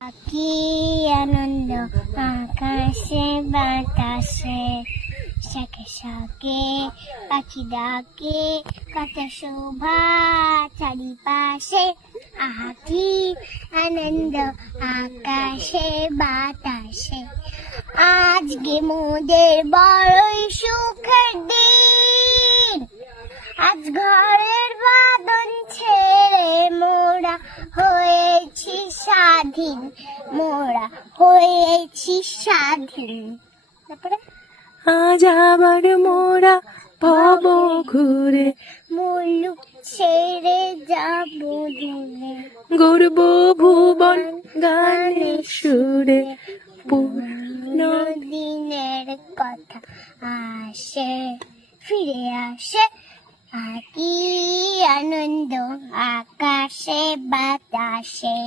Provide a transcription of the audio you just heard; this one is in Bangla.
কি আনন্দ আকাশে বাতাসে, শাকে শাকে পাখি ডাকে, কত শোভা চারিপাশে। আহা কি আনন্দ আকাশে বাতাসে, আজকে মোদের বড়ই সুখের দিন। আজ ঘরের বাঁধন ছেড়ে মোরা হয়েছি স্বাধীন, মোরা হয়েছি স্বাধীন। তারপরে আজ আবার মোরা ভব ঘুরে, মুলুক ছেড়ে যাব দূরে, গর্ব ভুবন গানের সুরে। পুরনো দিনের কথা আসে ফিরে আসে, আর কি আনন্দ আকাশে বাতাসে।